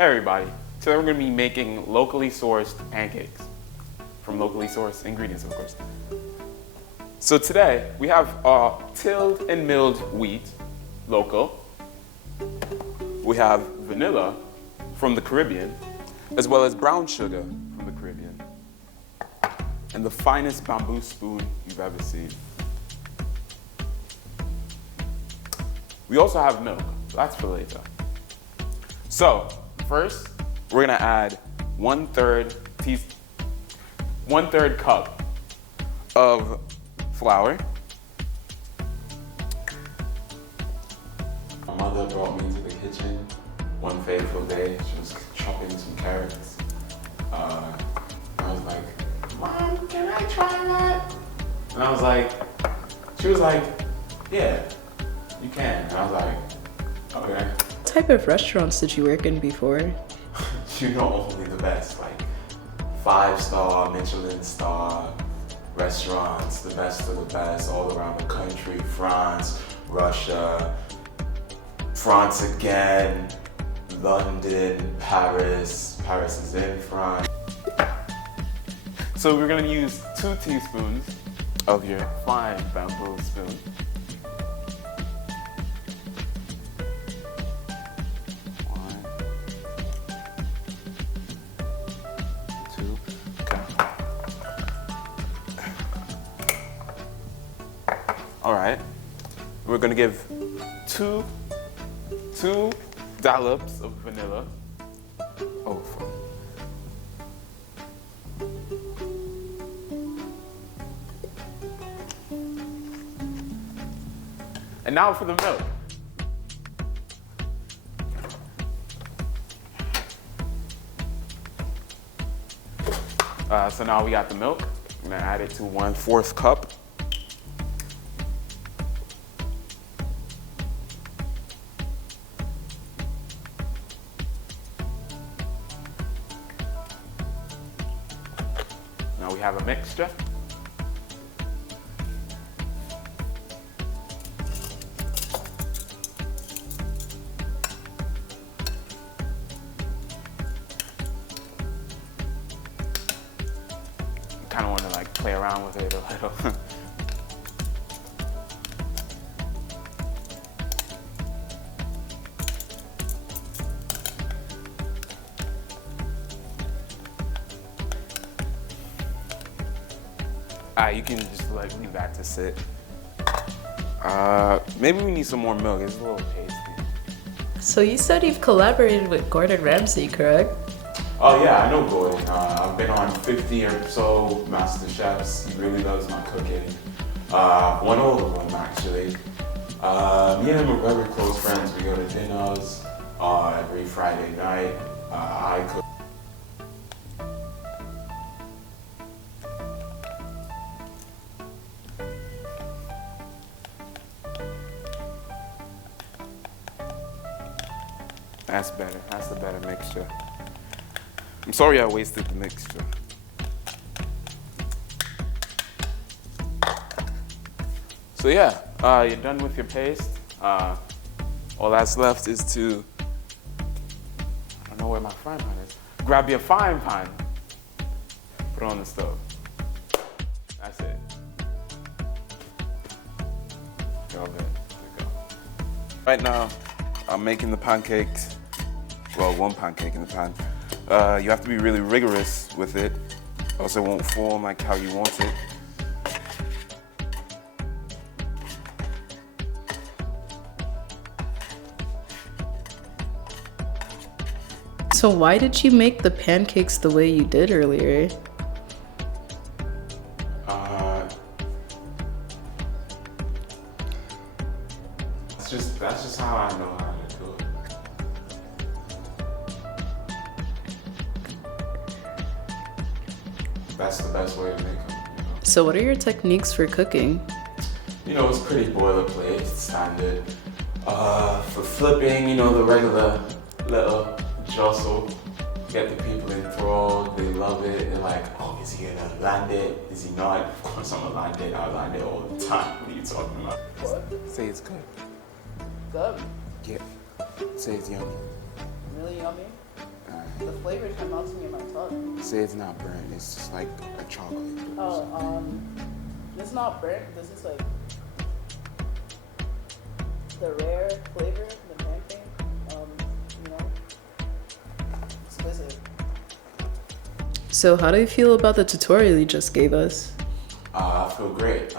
Hey everybody, today we're going to be making locally sourced pancakes from locally sourced ingredients, of course. So today we have tilled and milled wheat, local. We have vanilla from the Caribbean, as well as brown sugar from the Caribbean, and the finest bamboo spoon you've ever seen. We also have milk, that's for later. So first, we're gonna add 1/3 cup of flour. My mother brought me into the kitchen one fateful day. She was chopping some carrots. I was like, "Mom, can I try that?" And I was like, she was like, "Yeah, you can." And I was like, "Okay." What type of restaurants did you work in before? You know, only the best, like 5-star, Michelin star restaurants, the best of the best all around the country. France, Russia, France again, London, Paris. Paris is in France. So we're gonna use 2 teaspoons of your fine bamboo spoon. All right, we're gonna give two dollops of vanilla. Oh, fuck. And now for the milk. So now we got the milk. I'm gonna add it to 1/4 cup. Now we have a mixture. Kind of want to like play around with it a little. You can just like leave that to sit. Maybe we need some more milk. It's a little pasty. So you said you've collaborated with Gordon Ramsay, correct? Oh yeah, I know Gordon. I've been on 50 or so Master Chefs. He really loves my cooking. Won all of them actually. Me and him are very close friends. We go to dinners every Friday night. I cook. That's better. That's the better mixture. I'm sorry I wasted the mixture. So yeah, you're done with your paste. All that's left is to, I don't know where my frying pan is. Grab your frying pan, put it on the stove. That's it. You're all good. There you go. Right now, I'm making the pancakes. Well, 1 pancake in the pan. You have to be really rigorous with it, else it won't form like how you want it. So why did you make the pancakes the way you did earlier? That's just how I know how to do it. That's the best way to make them. You know? So what are your techniques for cooking? You know, it's pretty boilerplate, standard. For flipping, you know, the regular little jostle. Get the people enthralled, they love it. They're like, oh, is he gonna land it? Is he not? Of course I'm gonna land it. I land it all the time. What are you talking about? What? Say it's good. Good. Yeah. Say it's yummy. Really yummy? The flavor is melting in my tongue. Say it's not burnt. It's just like a chocolate. Oh, it's not burnt. This is like the rare flavor, the pancake. You know, exquisite. So how do you feel about the tutorial you just gave us? I feel great.